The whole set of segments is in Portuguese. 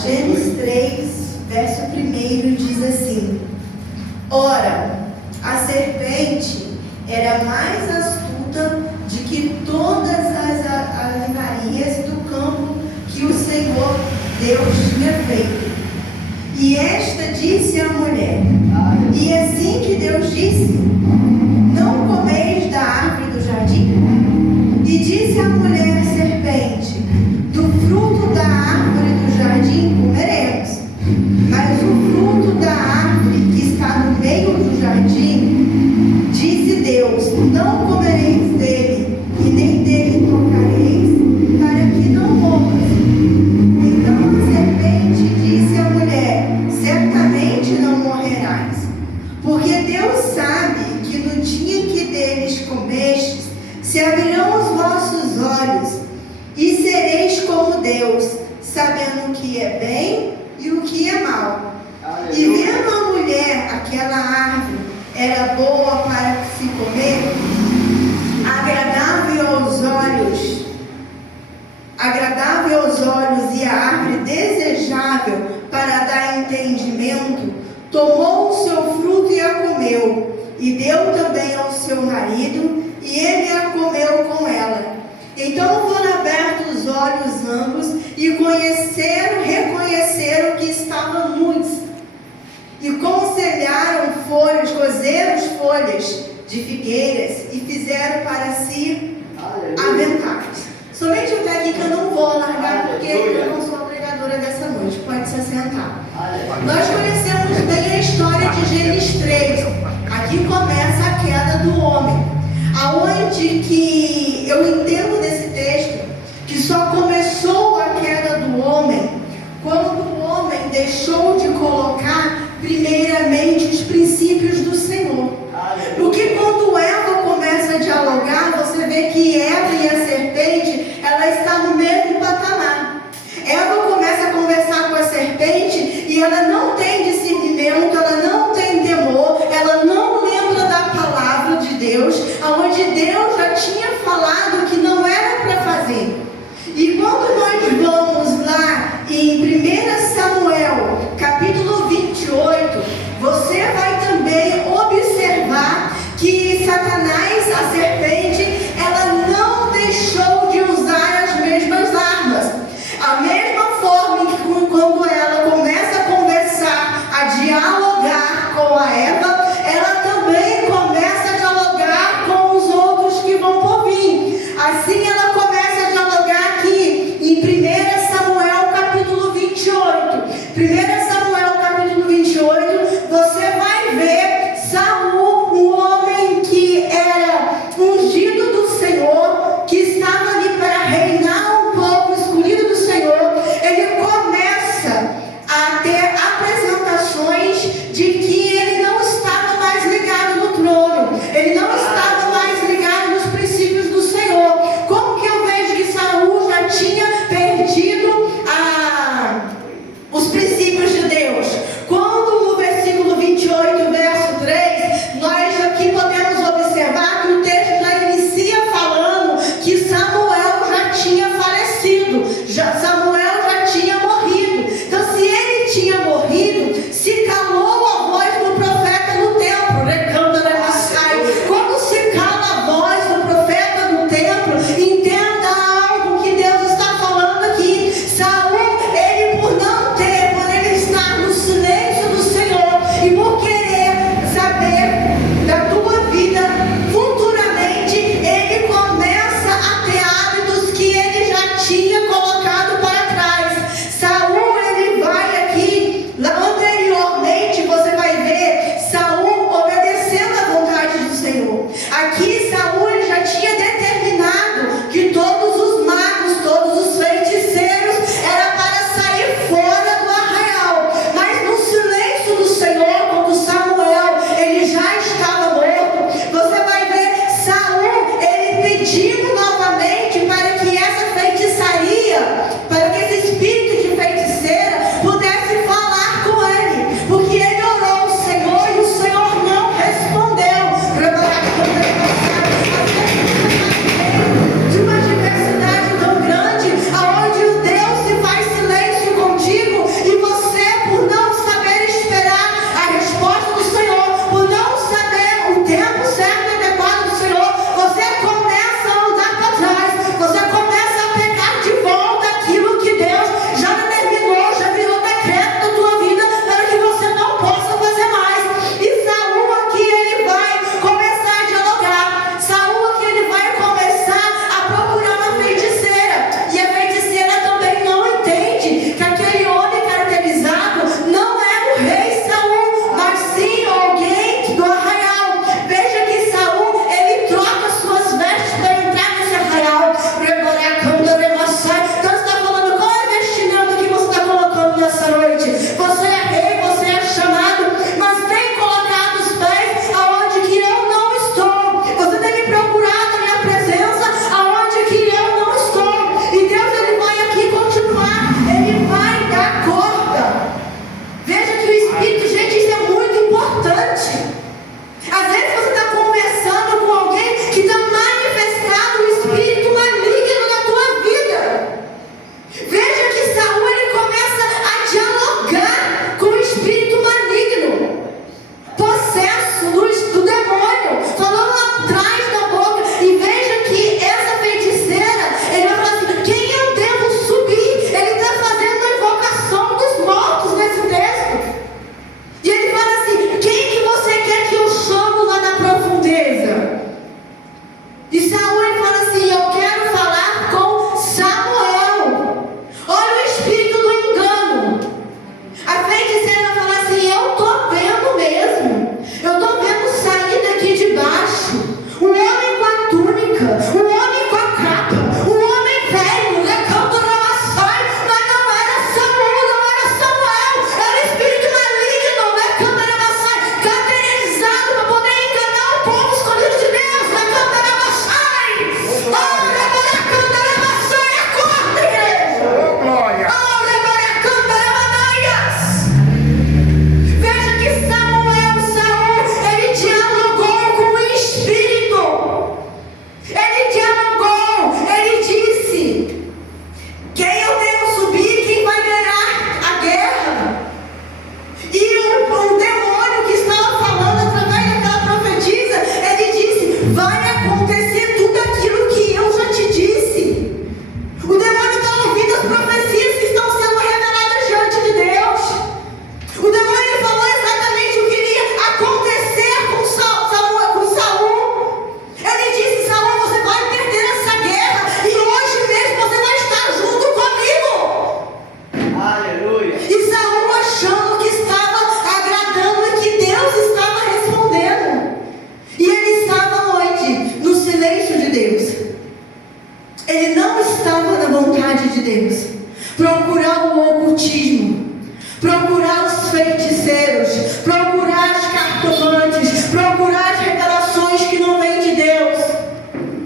Gênesis 3, verso 1 diz assim: Ora, a serpente era mais astuta de que todas as avinarias do campo que o Senhor Deus tinha feito. E esta disse à mulher, e assim que Deus disse: Não comeis da árvore do jardim? E disse à mulher serpente: Do fruto da árvore do jardim comeremos, mas o fruto da árvore que está no meio do jardim, disse Deus: Não comereis dele, e nem dele tocareis, para que não morras. Então a serpente disse à mulher: Certamente não morrerás, porque Deus sabe que no dia que deles comestes, se abrirão os vossos olhos, e sereis como Deus, sabendo o que é bem e o que é mal. E vendo a mulher aquela árvore era boa para se comer, agradável aos olhos e a árvore desejável para dar entendimento, tomou o seu fruto e a comeu, e deu também ao seu marido, e ele a comeu com ela. Então foram abertos os olhos ambos e reconheceram que estavam nus, e cozeram folhas de figueiras e fizeram para si aventais. Somente até aqui que eu não vou largar, porque eu não sou a pregadora dessa noite. Pode se assentar. Nós conhecemos bem a história de Gênesis 3. Aqui começa a queda do homem, aonde que eu entendo nesse texto que só começou a queda do homem quando o homem deixou de colocar primeiramente os princípios do Senhor. Porque quando Eva começa a dialogar, você vê que Eva e a serpente, ela está no mesmo patamar. Eva começa a conversar com a serpente e ela não tem discernimento, ela não tem temor, ela não lembra da palavra de Deus, aonde Deus já tinha falado que não era para fazer. E quando nós vamos lá em 1 Samuel, capítulo 28, você vai também observar que Satanás, a serpente, ela não deixou de usar as mesmas armas. A mesma forma que quando ela começa a conversar, a dialogar com a Eva, ela também começa a dialogar com os outros que vão por vir. Assim ela começa a dialogar aqui em 1 procurar o ocultismo, procurar os feiticeiros, procurar as cartomantes, procurar as revelações que não vêm de Deus.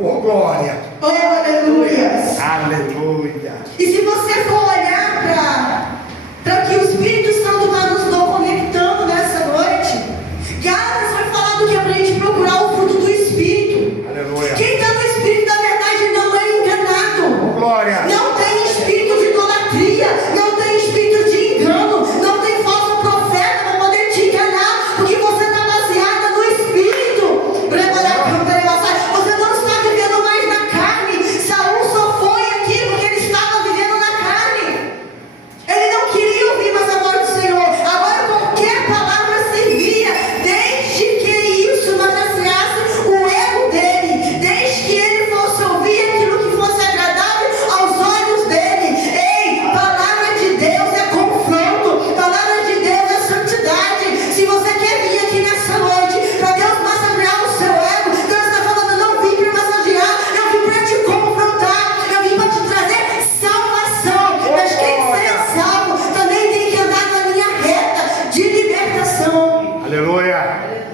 Oh, glória! Oh, aleluia! Aleluia! E se você for olhar para que o Espírito Santo está nos conectando nessa noite, Gálatas foi falado que é para a gente procurar o fruto do Espírito. Aleluia! Quem está no Espírito, na verdade, não é enganado. Oh, glória! Não tem espírito de idolatria, não tem espírito de engano, não tem falso profeta para poder te enganar, porque você está baseada no Espírito. Você não está vivendo mais na carne. Saul só foi aqui porque ele estava vivendo na carne. Ele não queria ouvir mais a voz do Senhor. Agora qualquer palavra servia, desde que isso não saciasse o ego dele, desde que ele fosse ouvir aquilo que fosse agradável aos olhos dele. Ei, palavra de Deus é confronto, palavra de Deus é santidade. Se você quer vir aqui nessa noite para Deus massagear o seu ego, Deus está falando: não vim para massagear, eu vim para te confrontar, eu vim para te trazer salvação. Mas quem ser salvo também tem que andar na linha reta de libertação. Aleluia!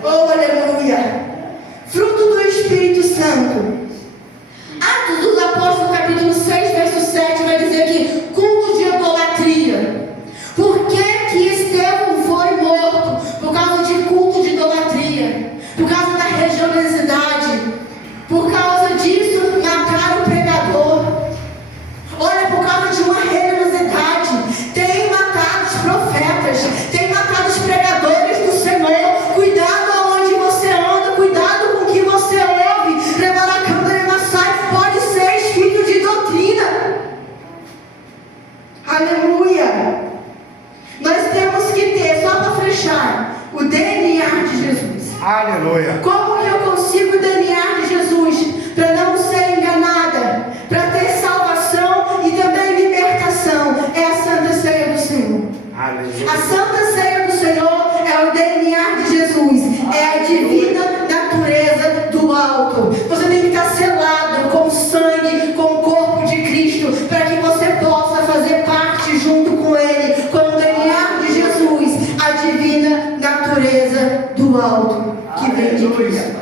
Oh, aleluia! Fruto do Espírito Santo. Atos dos Apóstolos, capítulo 6, verso 7, vai dizer que culto de idolatria. Por que que Estevão foi morto? Por causa de culto de idolatria, por causa da religiosidade. Por causa disso, mataram o pregador. Olha, por causa de uma religiosidade, tem matado os profetas, tem matado os pregadores do Senhor. Cuidado aonde você anda, cuidado com o que você ouve. Levar a câmera e massagem pode ser espírito de doutrina. Aleluia! Nós temos que ter, só para fechar, o DNA de Jesus. Aleluia! Como que eu consigo o DNA de Jesus para não ser enganada, para ter salvação e também libertação? É a Santa Ceia do Senhor. Aleluia! A Santa Ceia do Senhor é o DNA de Jesus, é a divina natureza do alto. Você tem que estar selado com o sangue, com o corpo de Cristo, para que você possa fazer parte junto com Ele, com o DNA de Jesus, a divina natureza do alto que vem de Cristo,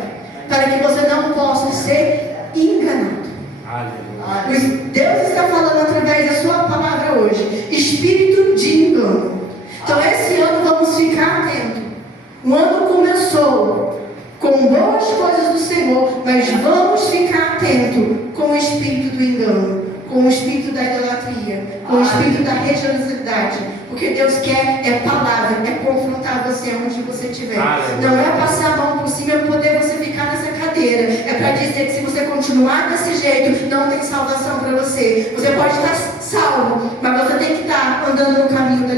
para que você não possa ser enganado. Aleluia! Deus está falando através da sua palavra hoje, espírito de engano. Então esse ano vamos ficar atentos. O ano começou com boas coisas do Senhor, mas vamos ficar atentos com o espírito do engano, com o espírito da idolatria, com o espírito da religiosidade. Porque Deus quer é palavra, é confrontar você onde você estiver. Não é passar a mão por cima para poder você ficar nessa cadeira. É para dizer que se você continuar desse jeito, não tem salvação para você. Você pode estar salvo, mas você tem que estar andando no caminho da